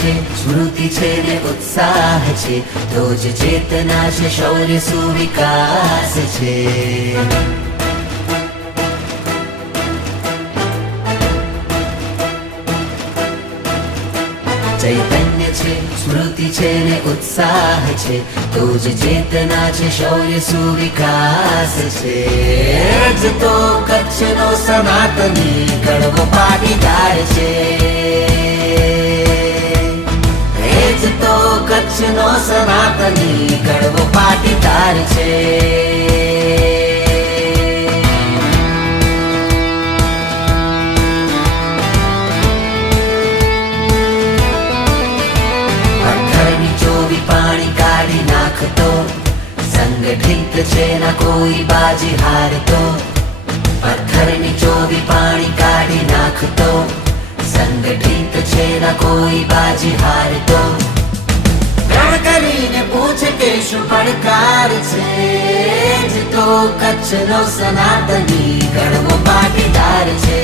છે, સ્મૃતિ છે ને ઉત્સાહ છે, તો જ ચેતના છે, શૌર્ય સુવિકાસ છે. ચૈતન્ય છે, સ્મૃતિ છે ને ઉત્સાહ છે, તો જ ચેતના છે, શૌર્ય સુવિકાસ છે. જ તો કચ્છનો સનાતની કડવો પાટીદાર છે. જ તો કચ્છનો સનાતની કડવો પાટીદાર છે. પાણી કાઢી નાખતો, સંગઠિત છે ના કોઈ બાજી હારતો. પથ્થરની ચોવી પાણી કાઢી નાખતો, સંગઠિત છે ના કોઈ બાજી હારતો. પ્રણ કરીને પૂછે કે શું પડકાર છે, જ તો કચ્છનો સનાતની કડવો પાટીદાર છે.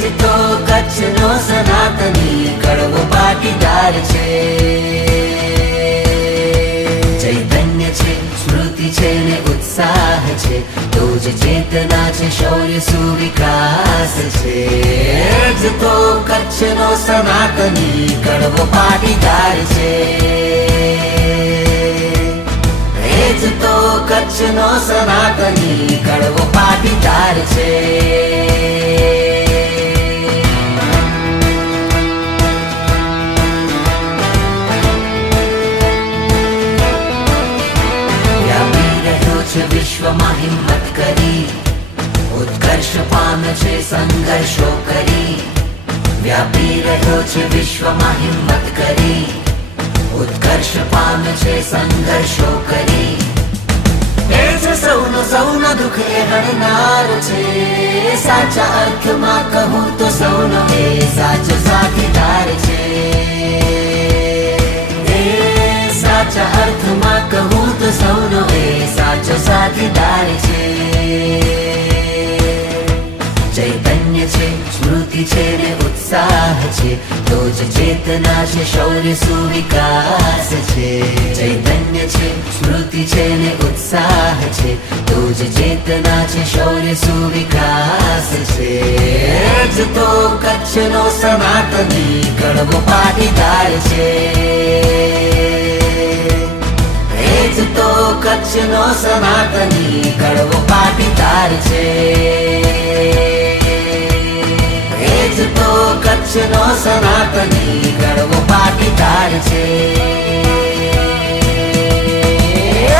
જ તો કચ્છનો સનાતની કડવો પાટીદાર છે. ચૈતન્ય છે, સ્મૃતિ છે ને ઉત્સાહ છે, તો જ ચેતના છે, શૌર્ય સુવિકાસ છે. જ તો કચ્છનો સનાતની કડવો પાટીદાર છે. જ તો કચ્છનો સનાતની કડવો પાટીદાર છે. વિશ્વમાં હિંમત કરી, ઉત્કર્ષ પામે છે સંઘર્ષો કરી. વ્યાપી રહ્યો છે વિશ્વમાં હિંમત કરી, ઉત્કર્ષ પામે છે સંઘર્ષો કરી. એ જ સૌનો દુઃખ એ હણનાર છે, સાચા અર્થમાં કહું તો સૌનો એ સાચો સાથીદાર છે. સાચા અર્થમાં કહું તો સૌનો એ સાચો સાથીદાર છે. ચૈતન્ય છે, સ્મૃતિ છે ને ઉત્સાહ છે, તો જ ચેતના છે, શૌર્ય સુવિકાસ છે. ચૈતન્ય છે, સ્મૃતિ છે ને ઉત્સાહ છે, તો જ ચેતના છે, શૌર્ય સુવિકાસ છે. જ તો કચ્છનો સનાતની કડવો પાટીદાર છે. જ તો કચ્છનો સનાતની કડવો પાટીદાર છે. જ તો કચ્છનો સનાતની કડવો પાટીદાર છે.